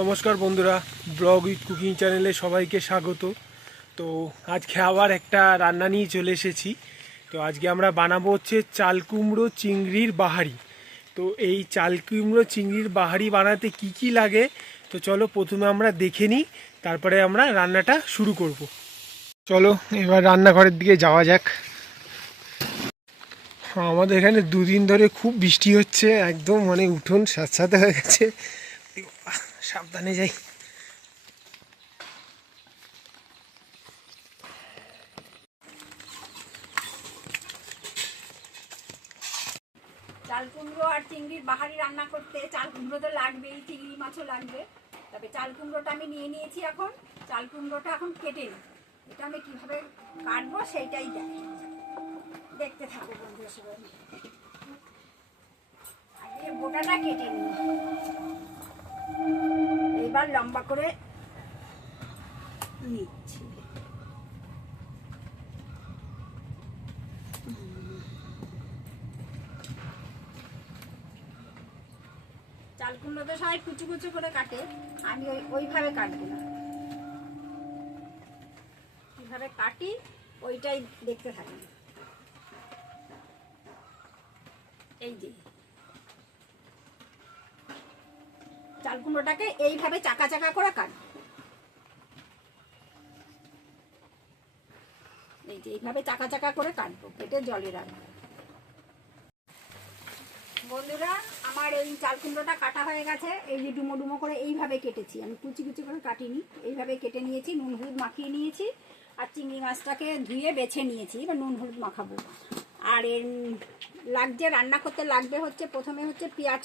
নমস্কার বন্ধুরা, blog with cooking চ্যানেলে সবাইকে স্বাগত। তো আজকে আবার একটা রান্না নিয়ে চলে এসেছি। তো আজকে আমরা বানাবো হচ্ছে চাল কুমড়ো চিংড়ির বাহারি। তো এই চাল কুমড়ো চিংড়ির বাহারি বানাতে কি কি লাগে তো চলো প্রথমে আমরা দেখে নিই, তারপরে আমরা রান্নাটা শুরু করব। চলো এবার রান্নাঘরের দিকে যাওয়া যাক। আমাদের এখানে দুদিন ধরে খুব বৃষ্টি হচ্ছে, একদম মানে উঠোন স্যাঁতস্যাঁতে হয়ে গেছে। সাবধানে যাই। চাল কুমড়ো আর চিংড়ির বাহারি রান্না করতে চাল কুমড়ো তো লাগবেই, চিংড়ি মাছও লাগবে। তবে চাল কুমড়োটা আমি নিয়ে নিয়েছি। এখন চাল কুমড়োটা এখন কেটে নিই। এটা আমি কীভাবে কাটবো সেইটাই দেখতে থাকবো বন্ধুরা সবাই। আগে গোটাটা কেটে নিই, এইবার লম্বা করে নিচ্ছি। চাল কুমড়ো তো সবাই কুচু কুচু করে কাটে, আমি ওইভাবে কাটবো না। কীভাবে কাটি ওইটাই দেখতে থাকি। এই যে চাল কুমড়োটাকে এইভাবে চাকা চাকা করে কাটবো। এই যে এইভাবে চাকা চাকা করে কাটবো, কেটে জলে রাখবো। বন্ধুরা, আমার এই চাল কুমড়োটা কাটা হয়ে গেছে। এই যে ডুমো ডুমো করে এইভাবে কেটেছি, আমি কুচি কুচি করে কাটিনি, এইভাবে কেটে নিয়েছি। নুন হলুদ মাখিয়ে নিয়েছি, আর চিংড়ি মাছটাকে ধুয়ে বেছে নিয়েছি। এবার নুন হলুদ মাখাবো। আর এর লাগছে, রান্না করতে লাগবে হচ্ছে প্রথমে হচ্ছে পেঁয়াজ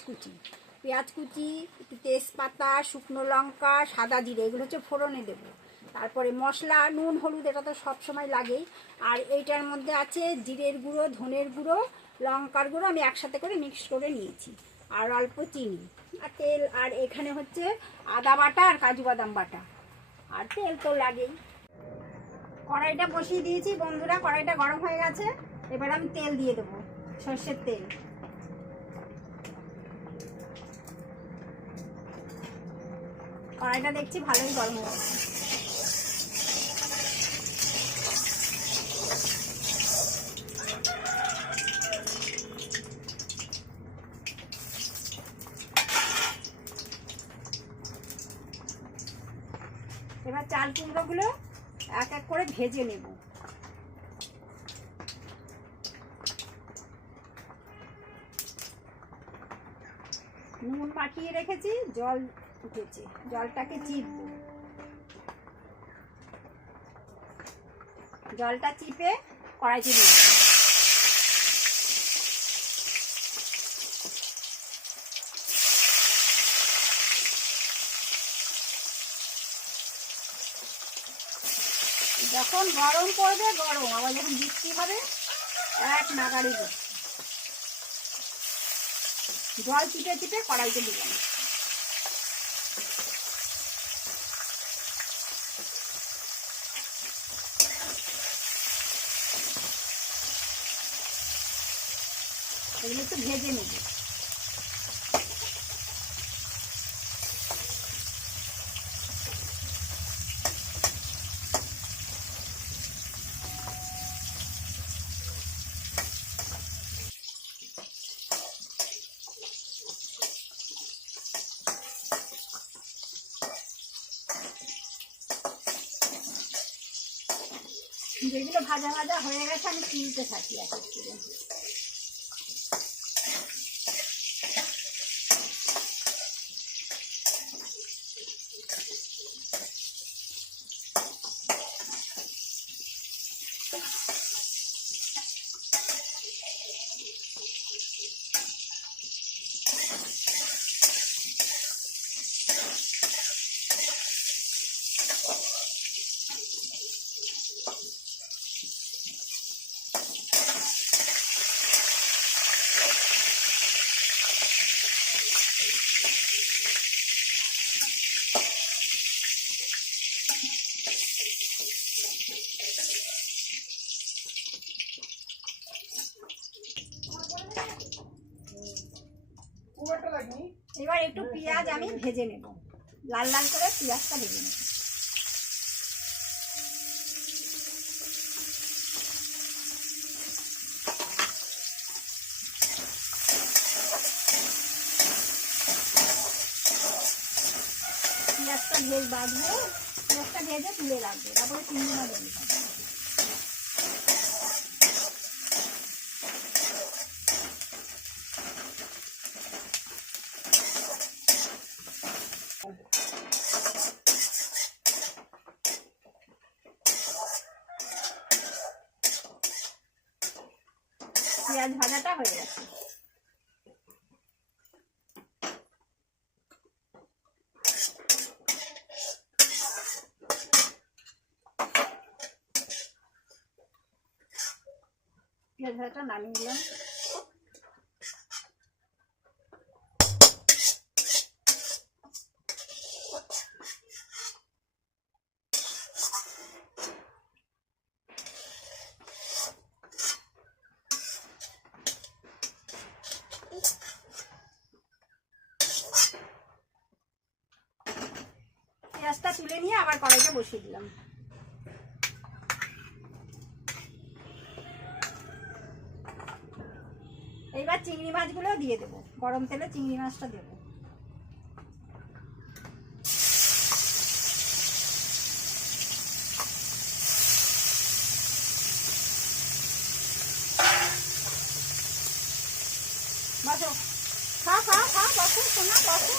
কুচি, একটু তেজপাতা, শুকনো লঙ্কা, সাদা জিরে, এগুলো হচ্ছে ফোড়নে দেবো। তারপরে মশলা, নুন হলুদ, এটা তো সবসময় লাগেই। আর এইটার মধ্যে আছে জিরের গুঁড়ো, ধনের গুঁড়ো, লঙ্কার গুঁড়ো, আমি একসাথে করে মিক্স করে নিয়েছি। আর অল্প চিনি আর তেল। আর এখানে হচ্ছে আদা বাটা আর কাজু বাদাম বাটা। আর তেল তো লাগেই। কড়াইটা বসিয়ে দিয়েছি বন্ধুরা, কড়াইটা গরম হয়ে গেছে। এবার আমি তেল দিয়ে দেবো, সর্ষের তেল। কড়াইটা দেখছি ভালোই গরম হয়ে গেছে। এবার চাল কুমড়োগুলো এক এক করে ভেজে নেব। নুন মাখিয়ে রেখেছি, জল উঠেছে, জলটাকে চিপবো। জলটা চিপে কড়াইতে দিয়ে দেবো। যখন গরম পড়বে, গরম আবার যখন বৃষ্টি হবে, এক নাগাড়ি দেব। জল চিপে চিপে কড়াইতে দিলাম। এগুলো একটু ভেজে নেব। যেগুলো ভাজা ভাজা হয়ে গেছে আমি তুলতে থাকি এক এক করে। এবার একটু পেঁয়াজ আমি ভেজে নেব। লাল লাল করে পেঁয়াজটা ভেজে নেব। পেঁয়াজটা বাঁধবো, পেঁয়াজটা ভেজে তুলে রাখবো, তারপরে চিংড়ি মাছ দেবো। পেঁয়াজ ভাজাটা হয়ে গেছে। পেঁয়াজ ভাজাটা নামিয়ে দিলাম। পেঁয়াজটা তুলে নিয়ে আবার কড়াইটা বসিয়ে দিলাম। এইবার চিংড়ি মাছগুলো দিয়ে দেবো, গরম তেলে চিংড়ি মাছটা দেবো। বসো, খা খা খা, বসো সোনা বসো।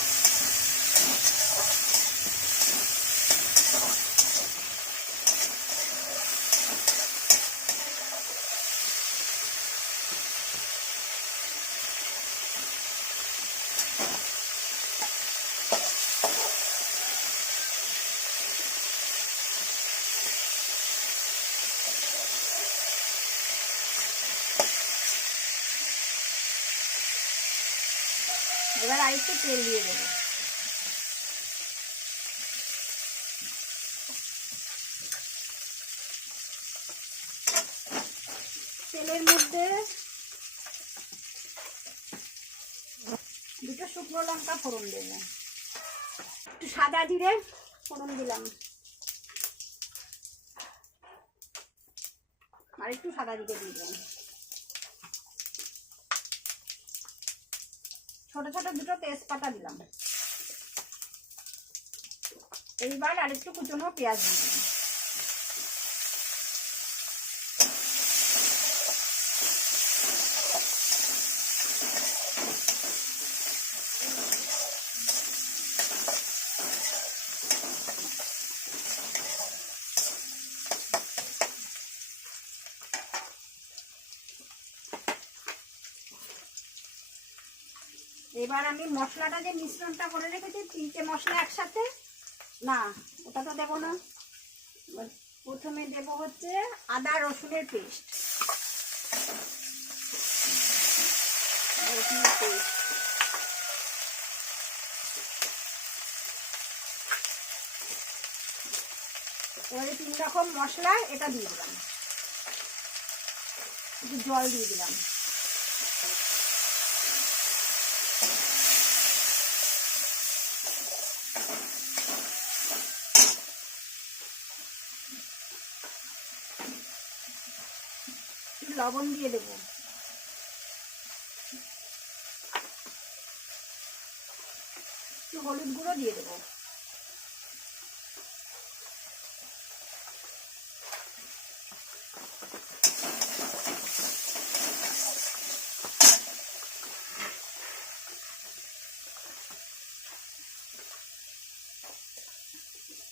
এবার আরেকটু তেল দিয়ে দেবো। তেলের মধ্যে দুটো শুকনো লঙ্কা ফোড়ন দেবো, একটু সাদা জিরে ফোড়ন দিলাম, আর একটু সাদা জিরে দিয়ে দিলাম। ছোট ছোট দুটো তেজপাতা দিলাম। এইবার আর একটু কুচনো পেঁয়াজ দিয়ে দিলাম। এবার আমি মশলাটা যে মিশ্রণটা করে রেখেছি, তিনটে মশলা একসাথে, না ওটা তো দেবো না। প্রথমে দেব হচ্ছে আদা রসুনের পেস্ট, এবারে 3 রকম মশলা এটা দিয়ে দিলাম, একটু জল দিয়ে দিলাম। লবণ দিয়ে দেবো, একটু হলুদ গুঁড়ো দিয়ে দেবো,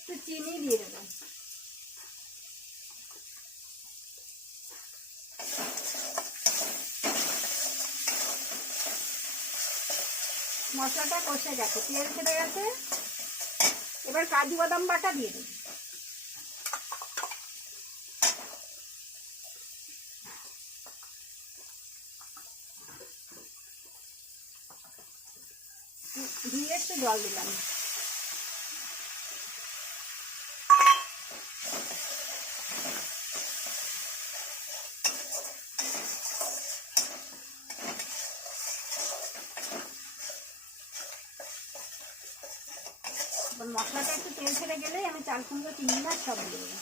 একটু চিনি দিয়ে দেবো। মশলাটা কষে গেছে, তেল ছেড়ে গেছে। এবার কাজু বাদাম বাটা দিয়ে দেবো, দিয়ে একটু জল দিলাম। এবার মশলাটা একটু তেল ছেড়ে গেলেই আমি চাল কুমড়ো চিংড়ি মাছ সব দিয়ে দেবো।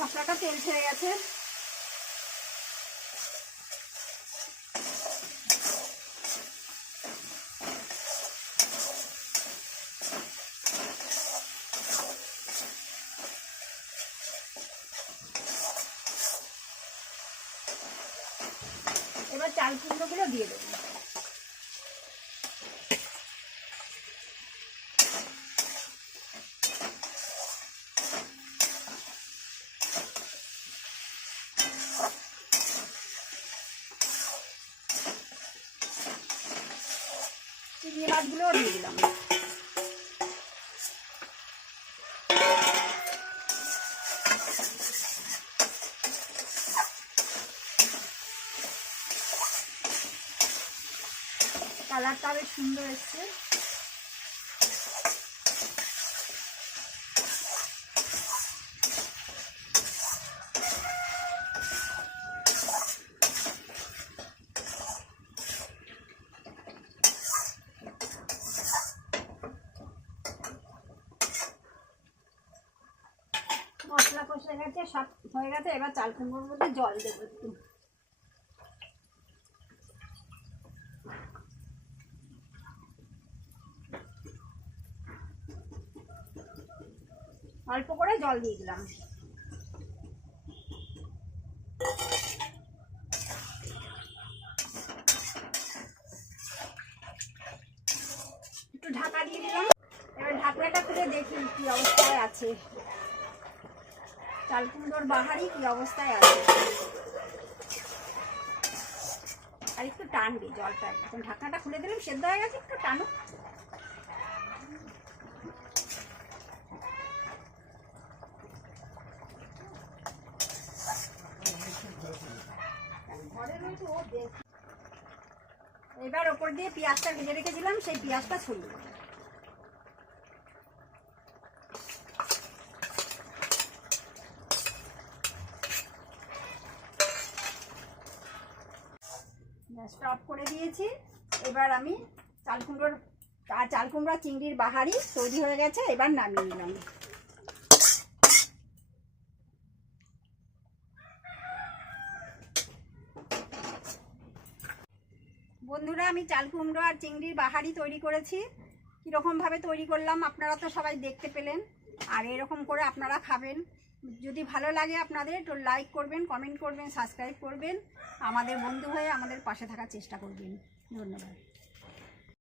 মশলাটা তেল ছেড়ে গেছে, এবার চাল কুমড়োগুলো দিয়ে দেবো। চিংড়ি মাছগুলোও দিয়ে দিলাম। কালারটা বেশ সুন্দর এসছে। মশলা কষে গেছে, সব হয়ে গেছে। এবার চাল কুমড়োর মধ্যে জল দেবো একটু। অল্প করে জল দিয়ে দিলাম। একটু ঢাকা দিয়ে দিলাম। এবার ঢাকনাটা খুলে দেখি কি অবস্থায় আছে, চাল কুমড়োর বাহারি কি অবস্থায় আছে। আর একটু টানবে জলটা, এখন ঢাকনাটা খুলে দিলাম, সেদ্ধ হয়ে গেছে, একটু টানো। এবার ওপর দিয়ে পেঁয়াজটা ভেজে রেখেছিলাম, সেই পেঁয়াজটা ছড়িয়ে দেবো। গ্যাসটা অফ করে দিয়েছি। এবার আমি চাল কুমড়া চিংড়ির বাহারি তৈরি হয়ে গেছে, এবার নামিয়ে নিলাম। বন্ধুরা, আমি চাল কুমড়ো আর চিংড়ির বাহারি তৈরি করেছি। কীরকমভাবে তৈরি করলাম আপনারা তো সবাই দেখতে পেলেন। আর এরকম করে আপনারা খাবেন। যদি ভালো লাগে আপনাদের তো লাইক করবেন, কমেন্ট করবেন, সাবস্ক্রাইব করবেন। আমাদের বন্ধু হয়ে আমাদের পাশে থাকার চেষ্টা করবেন। ধন্যবাদ।